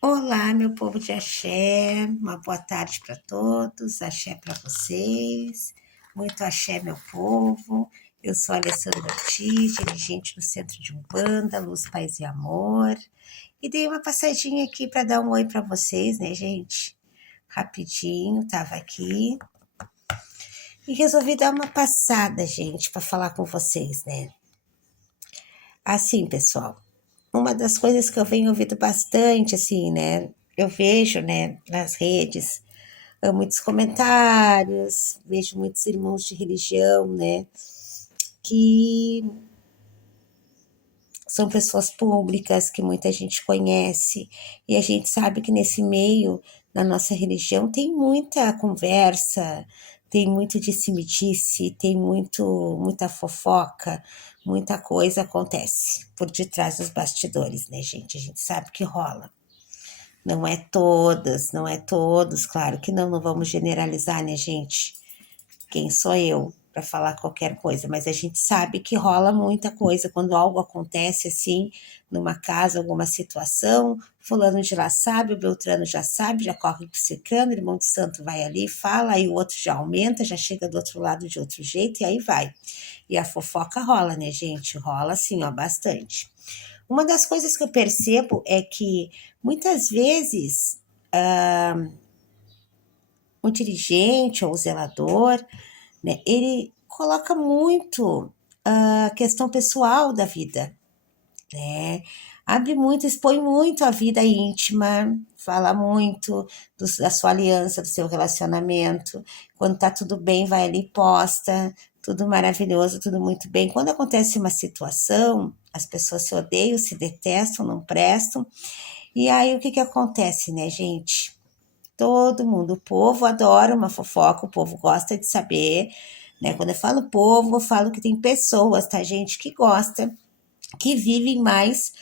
Olá, meu povo de axé, uma boa tarde para todos, axé para vocês, muito axé, meu povo. Eu sou a Alessandra Ortiz, dirigente do Centro de Umbanda, Luz, Paz e Amor, e dei uma passadinha aqui para dar um oi para vocês, né, gente? Rapidinho, tava aqui e resolvi dar uma passada, gente, para falar com vocês, né? Assim, pessoal, uma das coisas que eu venho ouvindo bastante, assim, né? Eu vejo, né, nas redes, muitos comentários, vejo muitos irmãos de religião, né, que são pessoas públicas, que muita gente conhece, e a gente sabe que nesse meio, na nossa religião, tem muita conversa, tem muito disse-me-disse, tem muita fofoca, muita coisa acontece por detrás dos bastidores, né, gente? A gente sabe que rola. Não é todas, não é todos, claro que não vamos generalizar, né, gente? Quem sou eu para falar qualquer coisa, mas a gente sabe que rola muita coisa quando algo acontece assim, numa casa, alguma situação, fulano de lá sabe, o Beltrano já sabe, já corre pro ciclano, irmão de santo vai ali, fala, aí o outro já aumenta, já chega do outro lado de outro jeito e aí vai. E a fofoca rola, né, gente? Rola assim, ó, bastante. Uma das coisas que eu percebo é que muitas vezes o dirigente ou o zelador, né, ele coloca muito a questão pessoal da vida, né? Abre muito, expõe muito a vida íntima, fala muito da sua aliança, do seu relacionamento. Quando tá tudo bem, vai ali e posta, tudo maravilhoso, tudo muito bem. Quando acontece uma situação, as pessoas se odeiam, se detestam, não prestam. E aí o que que acontece, né, gente? Todo mundo, o povo adora uma fofoca, o povo gosta de saber, né? Quando eu falo povo, eu falo que tem pessoas, tá, gente, que gosta, que vivem mais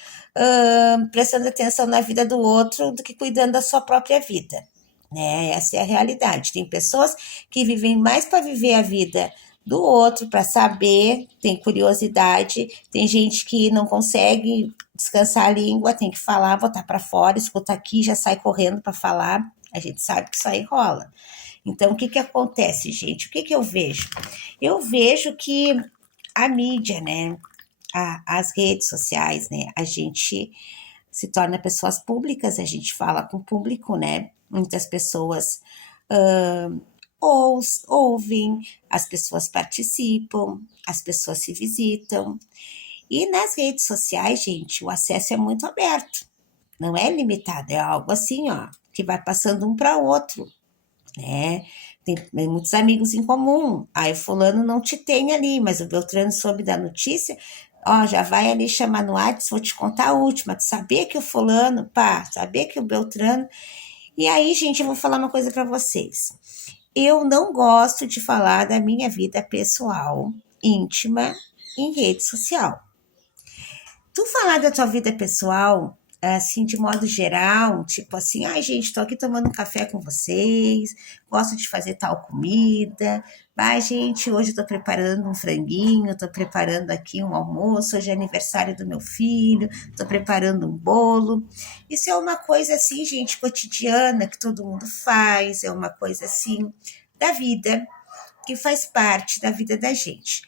prestando atenção na vida do outro do que cuidando da sua própria vida, né? Essa é a realidade. Tem pessoas que vivem mais para viver a vida do outro, para saber, tem curiosidade, tem gente que não consegue descansar a língua, tem que falar, botar para fora, escuta aqui, já sai correndo para falar. A gente sabe que isso aí rola. Então, o que que acontece, gente? O que que eu vejo? Eu vejo que a mídia, né, as redes sociais, né, a gente se torna pessoas públicas, a gente fala com o público, né? Muitas pessoas ouvem, as pessoas participam, as pessoas se visitam. E nas redes sociais, gente, o acesso é muito aberto, não é limitado, é algo assim, ó, que vai passando um para outro, né? Tem muitos amigos em comum. Aí o fulano não te tem ali, mas o Beltrano soube da notícia. Ó, já vai ali chamar no WhatsApp, vou te contar a última. Tu sabia que o fulano, pá, sabia que o Beltrano. E aí, gente, eu vou falar uma coisa para vocês. Eu não gosto de falar da minha vida pessoal, íntima, em rede social. Tu falar da tua vida pessoal, assim, de modo geral, tipo assim, ai, gente, tô aqui tomando um café com vocês, gosto de fazer tal comida, ai, gente, hoje eu tô preparando um franguinho, tô preparando aqui um almoço, hoje é aniversário do meu filho, tô preparando um bolo. Isso é uma coisa assim, gente, cotidiana, que todo mundo faz, é uma coisa assim, da vida, que faz parte da vida da gente.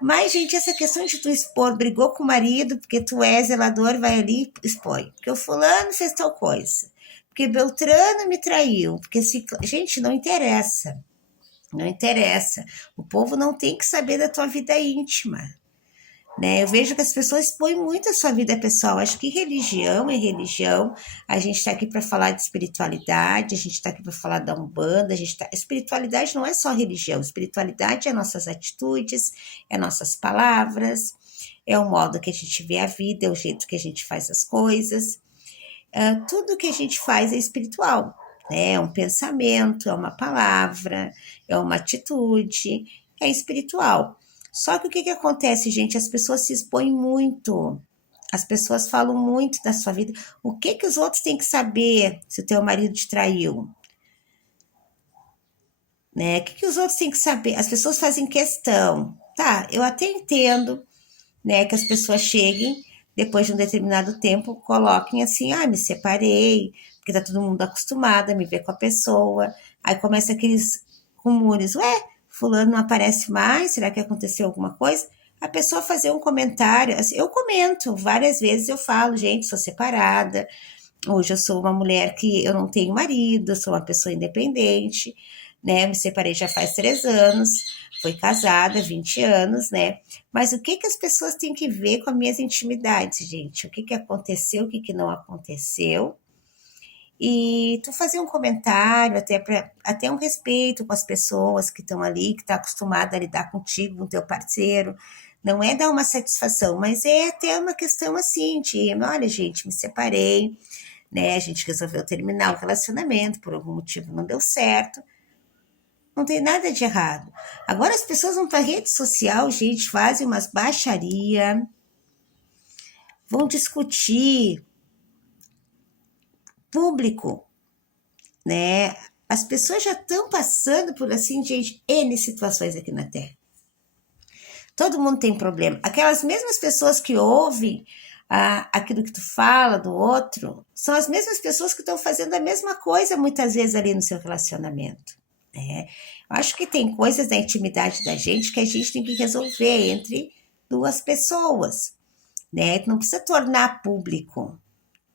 Mas, gente, essa questão de tu expor, brigou com o marido, porque tu é zelador, vai ali e expõe. Porque o fulano fez tal coisa. Porque Beltrano me traiu. Porque se. Gente, não interessa. Não interessa. O povo não tem que saber da tua vida íntima, né? Eu vejo que as pessoas expõem muito a sua vida pessoal. Acho que religião é religião. A gente está aqui para falar de espiritualidade, a gente está aqui para falar da Umbanda. Espiritualidade não é só religião, espiritualidade é nossas atitudes, é nossas palavras, é o modo que a gente vê a vida, é o jeito que a gente faz as coisas. Tudo que a gente faz é espiritual, né? É um pensamento, é uma palavra, é uma atitude, é espiritual. Só que o que, que acontece, gente? As pessoas se expõem muito, as pessoas falam muito da sua vida. O que, que os outros têm que saber se o teu marido te traiu? Né? O que, que os outros têm que saber? As pessoas fazem questão. Tá, eu até entendo, né, que as pessoas cheguem, depois de um determinado tempo, coloquem assim, me separei, porque tá todo mundo acostumado a me ver com a pessoa. Aí começa aqueles rumores, ué, fulano não aparece mais, será que aconteceu alguma coisa? A pessoa fazer um comentário, assim, eu comento, várias vezes eu falo, gente, sou separada, hoje eu sou uma mulher que eu não tenho marido, eu sou uma pessoa independente, né? Me separei já faz 3 anos, fui casada há 20 anos, né? Mas o que que as pessoas têm que ver com as minhas intimidades, gente? O que que aconteceu, o que que não aconteceu? E tu fazer um comentário, até um respeito com as pessoas que estão ali, que tá acostumada a lidar contigo, com teu parceiro. Não é dar uma satisfação, mas é até uma questão assim, de, olha, gente, me separei, né? A gente resolveu terminar o relacionamento, por algum motivo não deu certo. Não tem nada de errado. Agora as pessoas vão para rede social, gente, fazem umas baixaria, vão discutir público, né? As pessoas já estão passando por, assim, gente, N situações aqui na Terra. Todo mundo tem problema. Aquelas mesmas pessoas que ouvem aquilo que tu fala do outro, são as mesmas pessoas que estão fazendo a mesma coisa muitas vezes ali no seu relacionamento. Né? Eu acho que tem coisas da intimidade da gente que a gente tem que resolver entre duas pessoas. Né? Não precisa tornar público.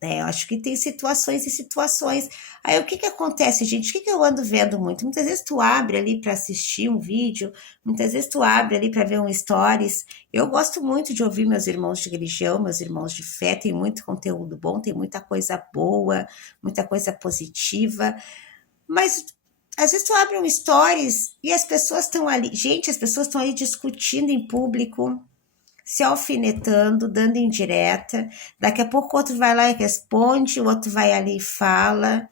Né? Eu acho que tem situações e situações. Aí o que que acontece, gente? O que que eu ando vendo muito? Muitas vezes tu abre ali para assistir um vídeo, muitas vezes tu abre ali para ver um stories. Eu gosto muito de ouvir meus irmãos de religião, meus irmãos de fé, tem muito conteúdo bom, tem muita coisa boa, muita coisa positiva. Mas às vezes tu abre um stories e as pessoas estão ali, gente, as pessoas estão ali discutindo em público, se alfinetando, dando indireta. Daqui a pouco o outro vai lá e responde, o outro vai ali e fala,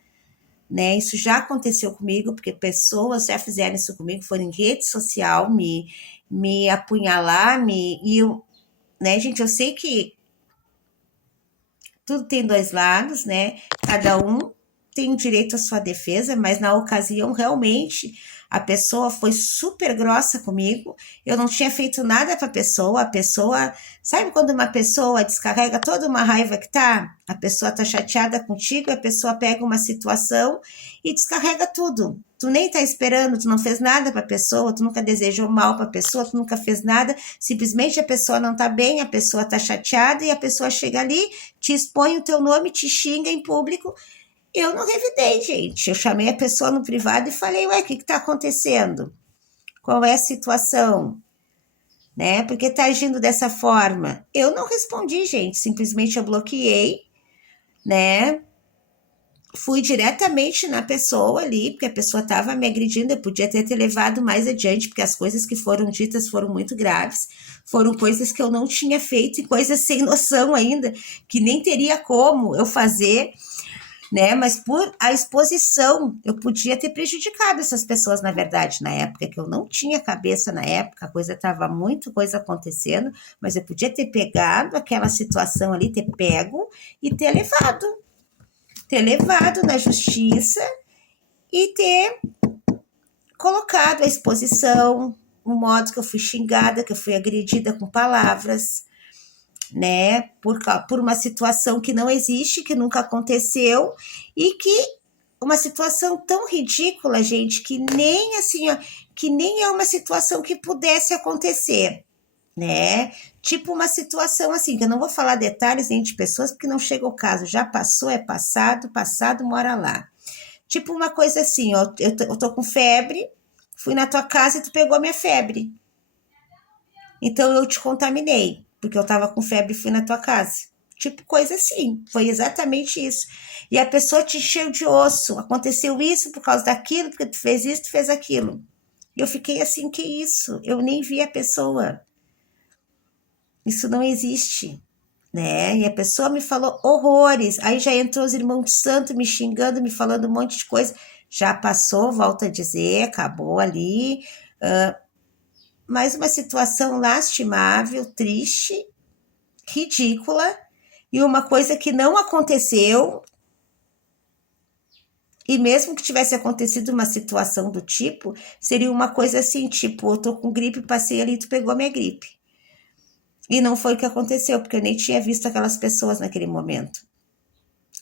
né? Isso já aconteceu comigo, porque pessoas já fizeram isso comigo, foram em rede social me apunhalar, e eu, né, gente, eu sei que tudo tem dois lados, né? Cada um tem direito à sua defesa, mas na ocasião realmente a pessoa foi super grossa comigo. Eu não tinha feito nada para a pessoa, sabe quando uma pessoa descarrega toda uma raiva que tá? A pessoa tá chateada contigo, a pessoa pega uma situação e descarrega tudo. Tu nem tá esperando, tu não fez nada para a pessoa, tu nunca desejou mal para a pessoa, tu nunca fez nada, simplesmente a pessoa não tá bem, a pessoa tá chateada e a pessoa chega ali, te expõe o teu nome, te xinga em público. Eu não revidei, gente. Eu chamei a pessoa no privado e falei, ué, o que está acontecendo? Qual é a situação? Né? Por que está agindo dessa forma? Eu não respondi, gente. Simplesmente eu bloqueei, né? Fui diretamente na pessoa ali, porque a pessoa estava me agredindo, eu podia ter levado mais adiante, porque as coisas que foram ditas foram muito graves, foram coisas que eu não tinha feito e coisas sem noção ainda, que nem teria como eu fazer, né? Mas por a exposição, eu podia ter prejudicado essas pessoas, na verdade, na época, que eu não tinha cabeça na época, a coisa estava muito coisa acontecendo, mas eu podia ter pegado aquela situação ali, ter pego e ter levado na justiça e ter colocado a exposição, o modo que eu fui xingada, que eu fui agredida com palavras, né, por uma situação que não existe, que nunca aconteceu, e que uma situação tão ridícula, gente, que nem assim, ó, que nem é uma situação que pudesse acontecer, né? Tipo uma situação assim, que eu não vou falar detalhes nem de pessoas, porque não chega o caso, já passou, é passado, passado mora lá. Tipo uma coisa assim, ó, eu tô com febre, fui na tua casa e tu pegou a minha febre. Então eu te contaminei, porque eu tava com febre e fui na tua casa. Tipo coisa assim, foi exatamente isso. E a pessoa te encheu de osso, aconteceu isso por causa daquilo, porque tu fez isso, tu fez aquilo. Eu fiquei assim, que isso? Eu nem vi a pessoa. Isso não existe, né? E a pessoa me falou horrores. Aí já entrou os irmãos de santo me xingando, me falando um monte de coisa. Já passou, volto a dizer, acabou ali. Mas uma situação lastimável, triste, ridícula e uma coisa que não aconteceu. E mesmo que tivesse acontecido uma situação do tipo, seria uma coisa assim, tipo, eu tô com gripe, passei ali, tu pegou minha gripe. E não foi o que aconteceu, porque eu nem tinha visto aquelas pessoas naquele momento.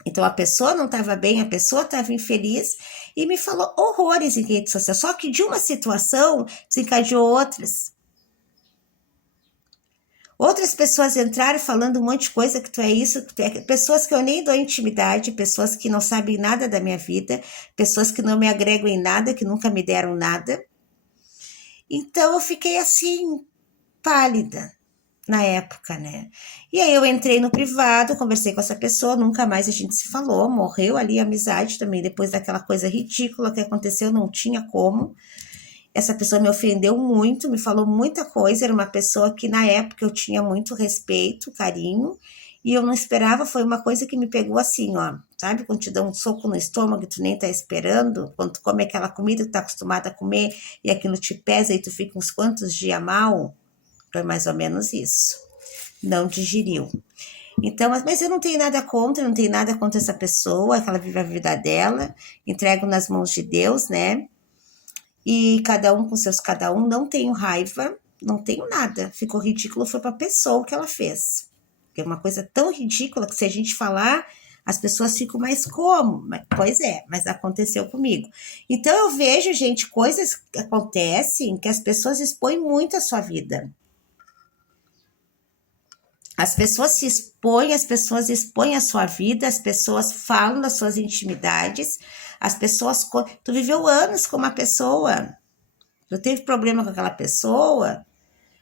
Então a pessoa não estava bem, a pessoa estava infeliz e me falou horrores em rede social. Só que de uma situação desencadeou outras. Outras pessoas entraram falando um monte de coisa que tu é isso, que tu é... Pessoas que eu nem dou intimidade, pessoas que não sabem nada da minha vida, pessoas que não me agregam em nada, que nunca me deram nada. Então eu fiquei assim, pálida na época, né? E aí eu entrei no privado, conversei com essa pessoa, nunca mais a gente se falou, morreu ali a amizade também, depois daquela coisa ridícula que aconteceu, não tinha como. Essa pessoa me ofendeu muito, me falou muita coisa, era uma pessoa que na época eu tinha muito respeito, carinho, e eu não esperava, foi uma coisa que me pegou assim, ó, sabe, quando te dá um soco no estômago e tu nem tá esperando, quando tu come aquela comida que tá acostumada a comer e aquilo te pesa e tu fica uns quantos dias mal, foi mais ou menos isso, não digeriu. Então, mas eu não tenho nada contra, não tenho nada contra essa pessoa, que ela vive a vida dela, entrego nas mãos de Deus, né? E cada um com seus cada um, não tenho raiva, não tenho nada. Ficou ridículo, foi para a pessoa o que ela fez. É uma coisa tão ridícula que se a gente falar, as pessoas ficam mais como? Pois é, mas aconteceu comigo. Então eu vejo, gente, coisas que acontecem que as pessoas expõem muito a sua vida. As pessoas se expõem, as pessoas expõem a sua vida, as pessoas falam das suas intimidades, as pessoas... Tu viveu anos com uma pessoa, tu teve problema com aquela pessoa,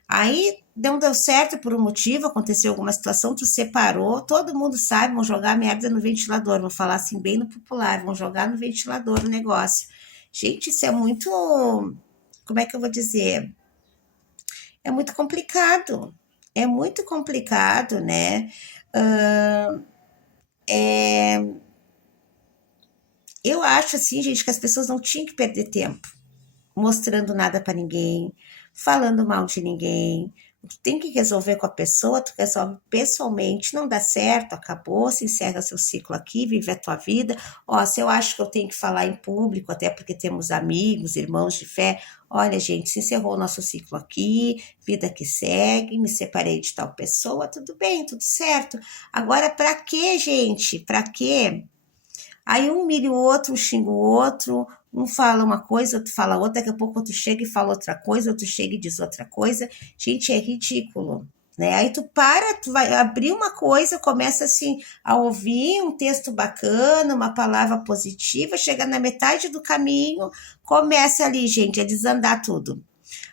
aí não deu certo por um motivo, aconteceu alguma situação, tu separou, todo mundo sabe, vão jogar a merda no ventilador, vou falar assim bem no popular, vão jogar no ventilador o negócio. Gente, isso é muito... Como é que eu vou dizer? É muito complicado. É muito complicado, né? Uh, é... Eu acho assim, gente, que as pessoas não tinham que perder tempo mostrando nada para ninguém, falando mal de ninguém. Tu tem que resolver com a pessoa, tu resolve pessoalmente, não dá certo, acabou, se encerra seu ciclo aqui, vive a tua vida. Ó, se eu acho que eu tenho que falar em público, até porque temos amigos, irmãos de fé, olha, gente, se encerrou o nosso ciclo aqui, vida que segue, me separei de tal pessoa, tudo bem, tudo certo. Agora, para quê, gente? Para quê? Aí um humilha o outro, um xinga o outro, um fala uma coisa, outro fala outra, daqui a pouco outro chega e fala outra coisa, outro chega e diz outra coisa. Gente, é ridículo, né? Aí tu para, tu vai abrir uma coisa, começa assim a ouvir um texto bacana, uma palavra positiva, chega na metade do caminho, começa ali, gente, a desandar tudo.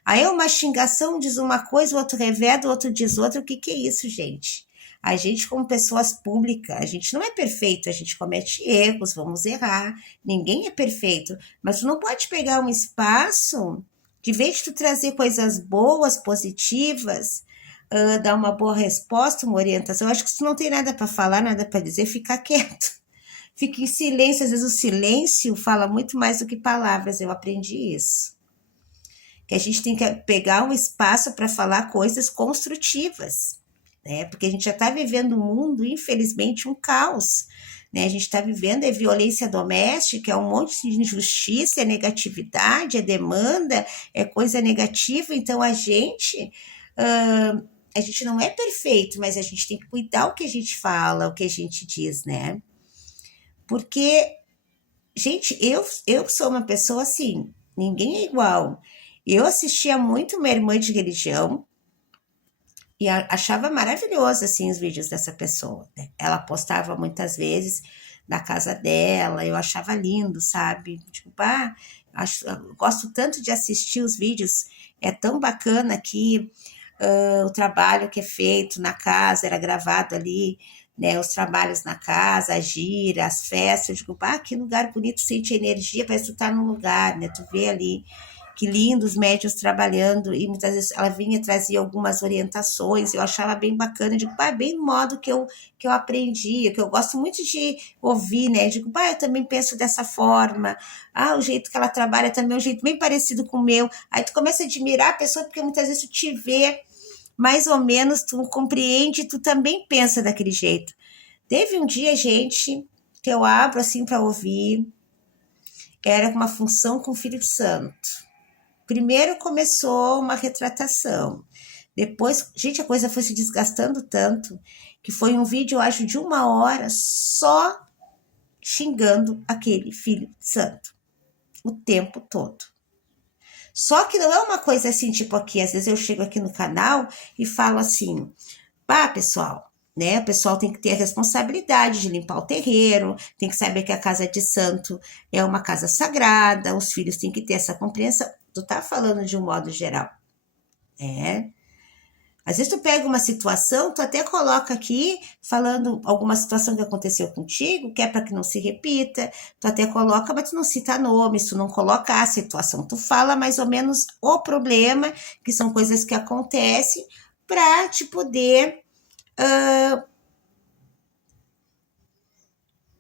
Aí é uma xingação, diz uma coisa, o outro reveda, o outro diz outra. O que que é isso, gente? A gente, como pessoas públicas, a gente não é perfeito, a gente comete erros, vamos errar, ninguém é perfeito, mas tu não pode pegar um espaço, de vez de tu trazer coisas boas, positivas, dar uma boa resposta, uma orientação. Eu acho que se tu não tem nada para falar, nada para dizer, fica quieto. Fica em silêncio, às vezes o silêncio fala muito mais do que palavras, eu aprendi isso. Que a gente tem que pegar um espaço para falar coisas construtivas, né? Porque a gente já está vivendo um mundo, infelizmente, um caos, né? A gente está vivendo violência doméstica, é um monte de injustiça, é negatividade, é demanda, é coisa negativa. Então a gente não é perfeito, mas a gente tem que cuidar o que a gente fala, o que a gente diz, né? Porque, gente, eu sou uma pessoa assim, ninguém é igual. Eu assistia muito minha irmã de religião e achava maravilhoso assim os vídeos dessa pessoa, né? Ela postava muitas vezes na casa dela, eu achava lindo, sabe? Tipo, eu gosto tanto de assistir os vídeos, é tão bacana que o trabalho que é feito na casa era gravado ali, né? Os trabalhos na casa, a gira, as festas, eu digo, que lugar bonito, sente energia, parece que tu tá num lugar, né? Tu vê ali que lindo os médios trabalhando, e muitas vezes ela vinha trazer algumas orientações, eu achava bem bacana, eu digo, bem no modo que eu aprendi, que eu gosto muito de ouvir, né? Eu digo, eu também penso dessa forma, o jeito que ela trabalha também é um jeito bem parecido com o meu, aí tu começa a admirar a pessoa, porque muitas vezes tu te vê, mais ou menos, tu compreende, tu também pensa daquele jeito. Teve um dia, gente, que eu abro assim para ouvir, era uma função com o Espírito Santo. Primeiro começou uma retratação, Depois, gente, a coisa foi se desgastando tanto que foi um vídeo, eu acho, de 1 hora só xingando aquele filho de santo o tempo todo. Só que não é uma coisa assim, tipo aqui, às vezes eu chego aqui no canal e falo assim, pá, pessoal, né? O pessoal tem que ter a responsabilidade de limpar o terreiro, tem que saber que a casa de santo é uma casa sagrada, os filhos têm que ter essa compreensão. Tu tá falando de um modo geral, né? Às vezes tu pega uma situação, tu até coloca aqui, falando alguma situação que aconteceu contigo, que é para que não se repita, tu até coloca, mas tu não cita nomes, tu não coloca a situação, tu fala mais ou menos o problema, que são coisas que acontecem, para te poder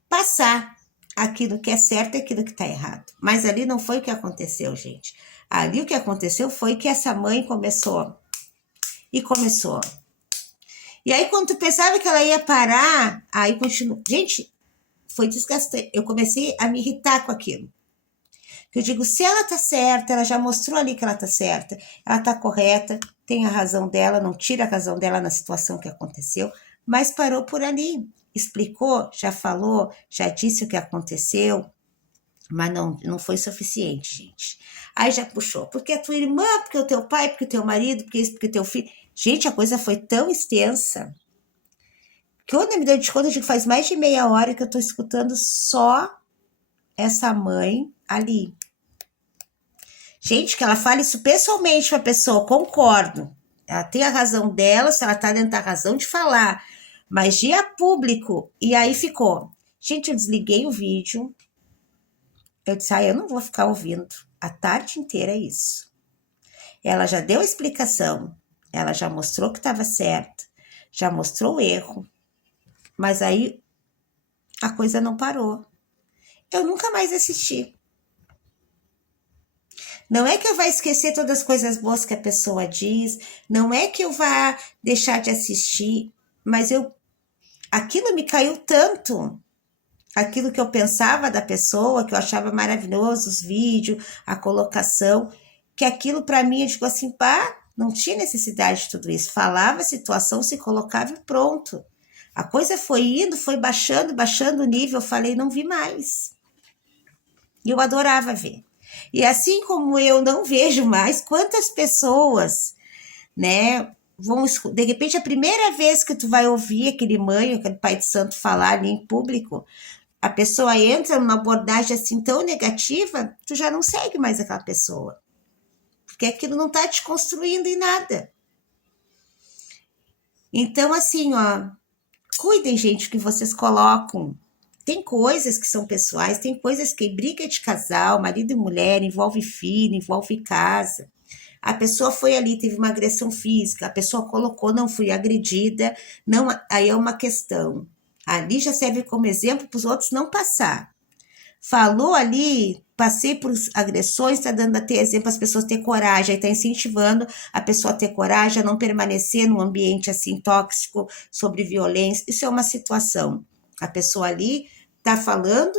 passar aquilo que é certo e aquilo que está errado. Mas ali não foi o que aconteceu, gente. Ali o que aconteceu foi que essa mãe começou. E começou. E aí, quando tu pensava que ela ia parar, aí continua. Gente, foi desgastante. Eu comecei a me irritar com aquilo. Eu digo, se ela tá certa, ela já mostrou ali que ela tá certa, ela tá correta, tem a razão dela, não tira a razão dela na situação que aconteceu, mas parou por ali. Explicou, já falou, já disse o que aconteceu, mas não foi suficiente, gente. Aí já puxou, porque a tua irmã, porque o teu pai, porque o teu marido, porque isso, porque teu filho. Gente, a coisa foi tão extensa que quando eu me dei de conta, eu digo, faz mais de meia hora que eu tô escutando só essa mãe ali. Gente, que ela fale isso pessoalmente pra pessoa, concordo. Ela tem a razão dela, se ela tá dentro da razão de falar. Mas de a público, e aí ficou. Gente, eu desliguei o vídeo. Eu disse, eu não vou ficar ouvindo a tarde inteira isso. Ela já deu a explicação, ela já mostrou que estava certa, já mostrou o erro, mas aí a coisa não parou. Eu nunca mais assisti. Não é que eu vá esquecer todas as coisas boas que a pessoa diz, não é que eu vá deixar de assistir, mas aquilo me caiu tanto, aquilo que eu pensava da pessoa, que eu achava maravilhoso, os vídeos, a colocação, que aquilo para mim, eu digo assim, pá, não tinha necessidade de tudo isso. Falava a situação, se colocava e pronto. A coisa foi indo, foi baixando o nível, eu falei, não vi mais. E eu adorava ver. E assim como eu não vejo mais, quantas pessoas, né, vão, de repente, a primeira vez que tu vai ouvir aquele mãe, aquele pai de santo falar ali em público, a pessoa entra numa abordagem assim tão negativa, tu já não segue mais aquela pessoa. Porque aquilo não tá te construindo em nada. Então, assim, ó, cuidem, gente, que vocês colocam. Tem coisas que são pessoais, tem coisas que briga de casal, marido e mulher, envolve filho, envolve casa. A pessoa foi ali, teve uma agressão física, a pessoa colocou, não fui agredida, não, aí é uma questão. Ali já serve como exemplo para os outros não passar. Falou ali, passei por agressões, está dando até exemplo as pessoas ter coragem, está incentivando a pessoa a ter coragem, a não permanecer num ambiente assim tóxico, sobre violência. Isso é uma situação. A pessoa ali está falando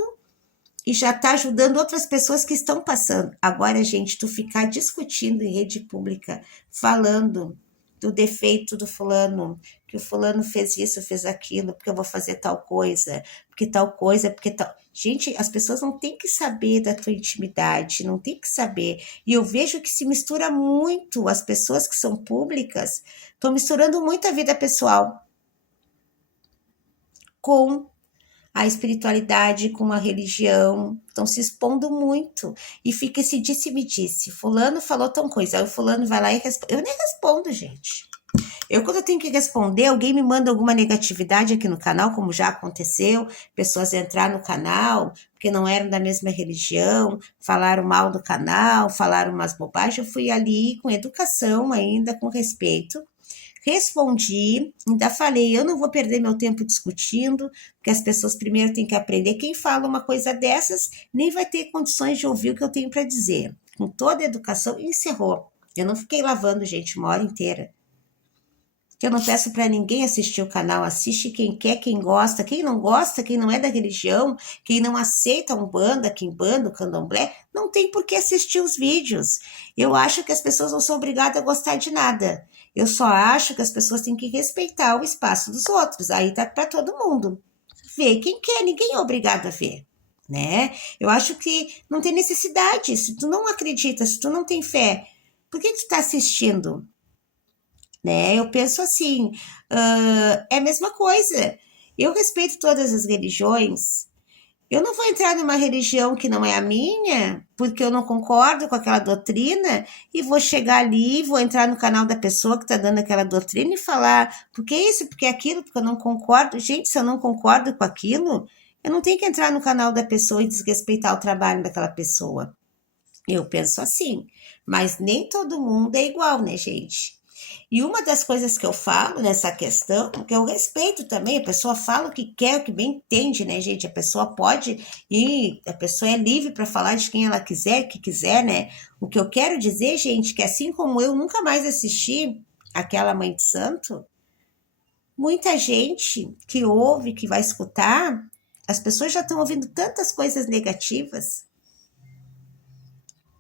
e já está ajudando outras pessoas que estão passando. Agora, gente, tu ficar discutindo em rede pública, falando do defeito do fulano, que o fulano fez isso, fez aquilo, porque eu vou fazer tal coisa, porque tal coisa, porque tal... Gente, as pessoas não têm que saber da tua intimidade, não tem que saber. E eu vejo que se mistura muito, as pessoas que são públicas estão misturando muito a vida pessoal com a espiritualidade, com a religião, estão se expondo muito. E fica esse disse-me-disse. Fulano falou tão coisa, aí o fulano vai lá e responde. Eu nem respondo, gente. Quando eu tenho que responder, alguém me manda alguma negatividade aqui no canal, como já aconteceu, pessoas entrar no canal, porque não eram da mesma religião, falaram mal do canal, falaram umas bobagens, eu fui ali com educação ainda, com respeito, respondi, ainda falei, eu não vou perder meu tempo discutindo, porque as pessoas primeiro têm que aprender. Quem fala uma coisa dessas nem vai ter condições de ouvir o que eu tenho para dizer. Com toda a educação, encerrou. Eu não fiquei lavando, gente, uma hora inteira. Eu não peço para ninguém assistir o canal, assiste quem quer, quem não gosta, quem não é da religião, quem não aceita Umbanda, Quimbanda, Candomblé, não tem por que assistir os vídeos. Eu acho que as pessoas não são obrigadas a gostar de nada. Eu só acho que as pessoas têm que respeitar o espaço dos outros. Aí tá para todo mundo ver quem quer, ninguém é obrigado a ver, né? Eu acho que não tem necessidade. Se tu não acredita, se tu não tem fé, por que tu tá assistindo? Né? Eu penso assim, é a mesma coisa. Eu respeito todas as religiões. Eu não vou entrar numa religião que não é a minha, porque eu não concordo com aquela doutrina, e vou chegar ali, vou entrar no canal da pessoa que está dando aquela doutrina e falar, porque isso, porque aquilo, porque eu não concordo. Gente, se eu não concordo com aquilo, eu não tenho que entrar no canal da pessoa e desrespeitar o trabalho daquela pessoa. Eu penso assim, mas nem todo mundo é igual, né, gente? E uma das coisas que eu falo nessa questão, que eu respeito também, a pessoa fala o que quer, o que bem entende, né, gente? A pessoa pode ir, a pessoa é livre para falar de quem ela quiser, que quiser, né? O que eu quero dizer, gente, que assim como eu nunca mais assisti aquela Mãe de Santo, muita gente que ouve, que vai escutar, as pessoas já estão ouvindo tantas coisas negativas.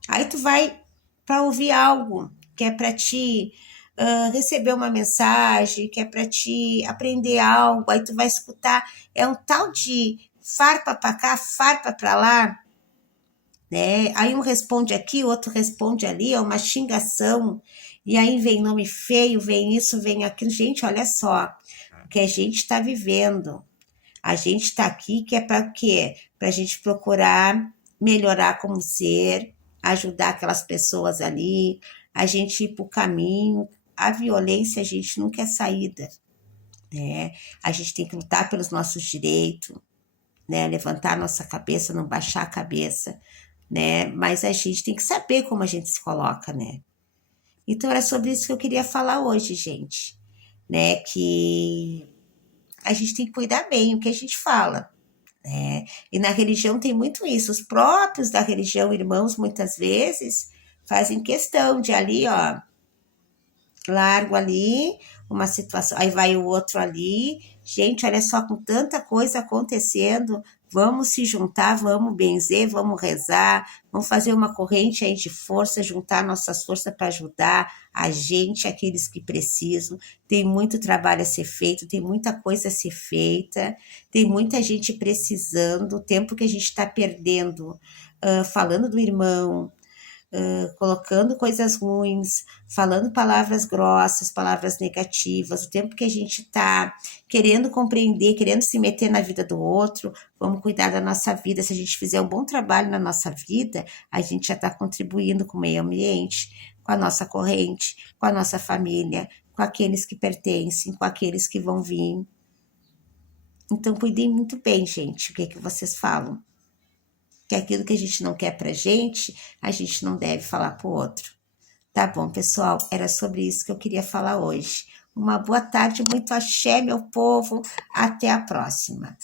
Aí tu vai para ouvir algo que é para ti receber uma mensagem, que é para te aprender algo, aí tu vai escutar, é um tal de farpa para cá, farpa para lá, né? Aí um responde aqui, o outro responde ali, é uma xingação, e aí vem nome feio, vem isso, vem aquilo. Gente, olha só, o que a gente está vivendo. A gente está aqui que é para quê? Para a gente procurar melhorar como ser, ajudar aquelas pessoas ali, a gente ir para o caminho. A violência, a gente nunca é saída, né? A gente tem que lutar pelos nossos direitos, né? Levantar a nossa cabeça, não baixar a cabeça, né? Mas a gente tem que saber como a gente se coloca, né? Então era sobre isso que eu queria falar hoje, gente, né? Que a gente tem que cuidar bem o que a gente fala, né? E na religião tem muito isso. Os próprios da religião, irmãos, muitas vezes fazem questão de ali, ó, largo ali uma situação, aí vai o outro ali. Gente, olha só, com tanta coisa acontecendo, vamos se juntar, vamos benzer, vamos rezar, vamos fazer uma corrente aí de força, juntar nossas forças para ajudar a gente, aqueles que precisam. Tem muito trabalho a ser feito, tem muita coisa a ser feita, tem muita gente precisando, o tempo que a gente está perdendo, falando do irmão, colocando coisas ruins, falando palavras grossas, palavras negativas, o tempo que a gente está querendo compreender, querendo se meter na vida do outro, vamos cuidar da nossa vida. Se a gente fizer um bom trabalho na nossa vida, a gente já está contribuindo com o meio ambiente, com a nossa corrente, com a nossa família, com aqueles que pertencem, com aqueles que vão vir. Então, cuidem muito bem, gente, o que vocês falam. Que aquilo que a gente não quer pra gente, a gente não deve falar pro outro. Tá bom, pessoal? Era sobre isso que eu queria falar hoje. Uma boa tarde, muito axé, meu povo. Até a próxima.